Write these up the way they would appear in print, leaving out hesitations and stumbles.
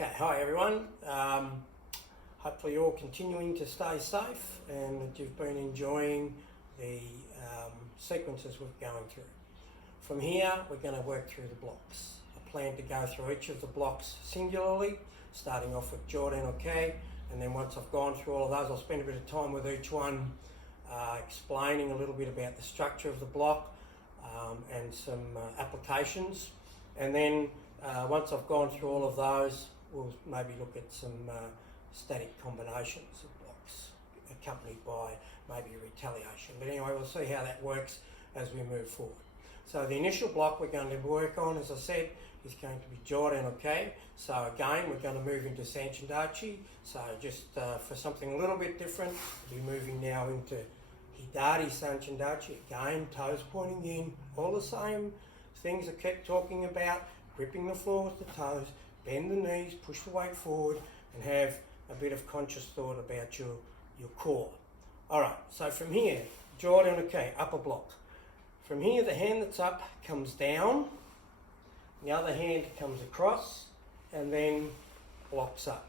Okay, hi everyone. Hopefully you're all continuing to stay safe and that you've been enjoying the sequences we're going through. From here, we're going to work through the blocks. I plan to go through each of the blocks singularly, starting off with Jodan Uke, and then once I've gone through all of those, I'll spend a bit of time with each one, explaining a little bit about the structure of the block and some applications. And then once I've gone through all of those, we'll maybe look at some static combinations of blocks accompanied by maybe a retaliation. But anyway, we'll see how that works as we move forward. So the initial block we're going to work on, as I said, is going to be Jodan Uke. So again, we're going to move into Seiken Jodan. So just for something a little bit different, we'll be moving now into Hidari Seiken Jodan. Again, toes pointing in, all the same things I kept talking about, gripping the floor with the toes, bend the knees, push the weight forward, and have a bit of conscious thought about your core. All right, so from here, Jodan Uke, upper block. From here, the hand that's up comes down, the other hand comes across, and then blocks up.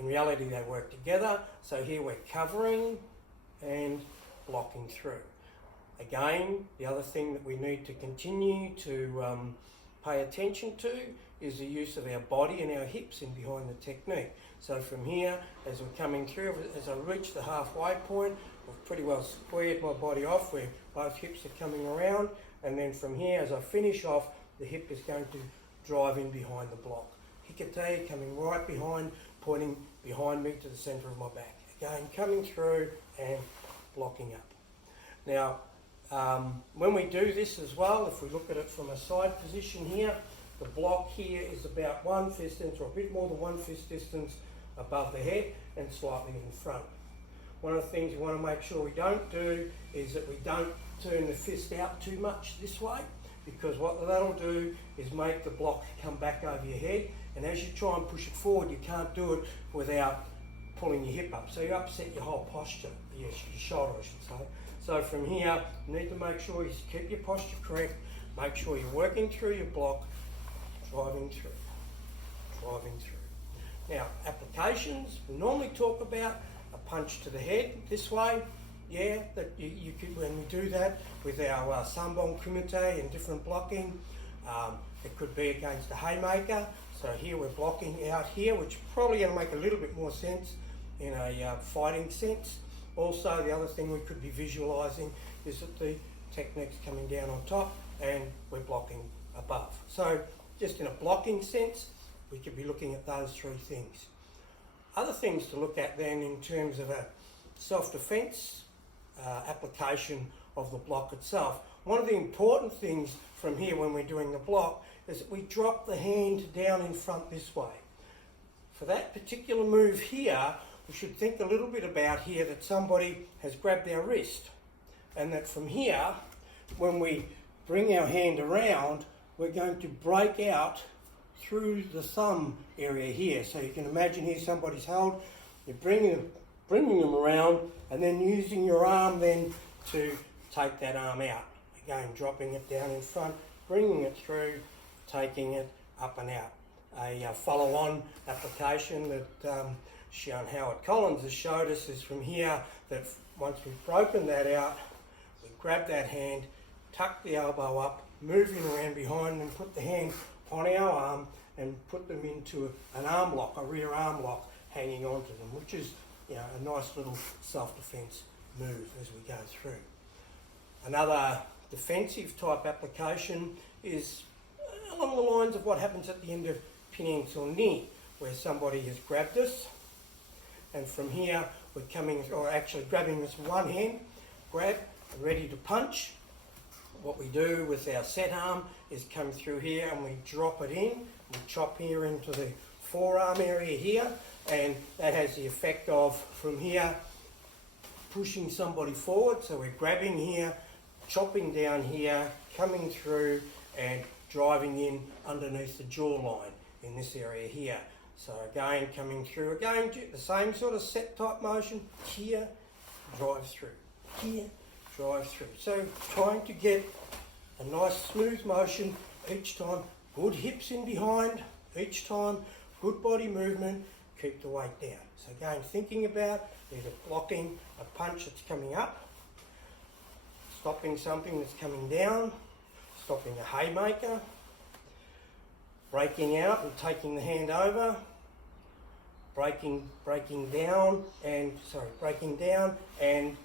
In reality, they work together, so here we're covering and blocking through. Again, the other thing that we need to continue to pay attention to is the use of our body and our hips in behind the technique. So from here, as we're coming through, as I reach the halfway point, I've pretty well squared my body off where both hips are coming around, and then from here, as I finish off, the hip is going to drive in behind the block. Hikate coming right behind, pointing behind me to the centre of my back. Again, coming through and blocking up. Now, when we do this as well, if we look at it from a side position here, the block here is about 1 fist distance or a bit more than 1 fist distance above the head and slightly in front. One of the things we want to make sure we don't do is that we don't turn the fist out too much this way, because what that'll do is make the block come back over your head, and as you try and push it forward, you can't do it without pulling your hip up. So you upset your whole posture, your shoulder I should say. So from here, you need to make sure you keep your posture correct, make sure you're working through your block, driving through. Now, applications, we normally talk about a punch to the head this way. Yeah, that you could, when we do that with our Sambon Kumite and different blocking, it could be against a haymaker. So here we're blocking out here, which probably going to make a little bit more sense in a fighting sense. Also, the other thing we could be visualising is that the technique's coming down on top and we're blocking above. So just in a blocking sense, we could be looking at those three things. Other things to look at then in terms of a self-defence application of the block itself. One of the important things from here when we're doing the block is that we drop the hand down in front this way. For that particular move here, we should think a little bit about here that somebody has grabbed our wrist, and that from here, when we bring our hand around, we're going to break out through the thumb area here. So you can imagine here somebody's held, you're bringing them around and then using your arm then to take that arm out. Again, dropping it down in front, bringing it through, taking it up and out. A follow-on application that Sean Howard Collins has showed us is from here, that once we've broken that out, we grab that hand, tuck the elbow up, moving around behind and put the hand on our arm and put them into an arm lock, a rear arm lock, hanging onto them, which is a nice little self-defence move as we go through. Another defensive type application is along the lines of what happens at the end of pinning or ni, where somebody has grabbed us, and from here we're coming, or actually grabbing this one hand, grab, ready to punch. What we do with our set arm is come through here and we drop it in, we chop here into the forearm area here, and that has the effect of, from here, pushing somebody forward. So we're grabbing here, chopping down here, coming through and driving in underneath the jawline in this area here. So again, coming through, again, the same sort of set type motion, here, drive through, here, drive through. So trying to get a nice smooth motion each time, good hips in behind each time, good body movement, keep the weight down. So again, thinking about either blocking a punch that's coming up, stopping something that's coming down, stopping a haymaker, breaking out and taking the hand over, breaking down and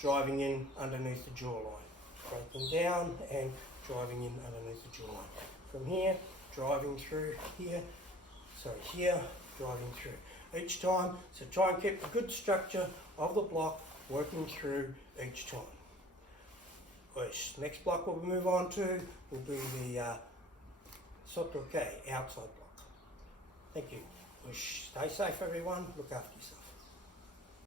driving in underneath the jawline. Breaking down and driving in underneath the jawline. From here, driving through here, here, driving through. Each time, so try and keep the good structure of the block working through each time. Next block we'll move on to will be the Sotoke outside block. Thank you. Stay safe everyone, look after yourself.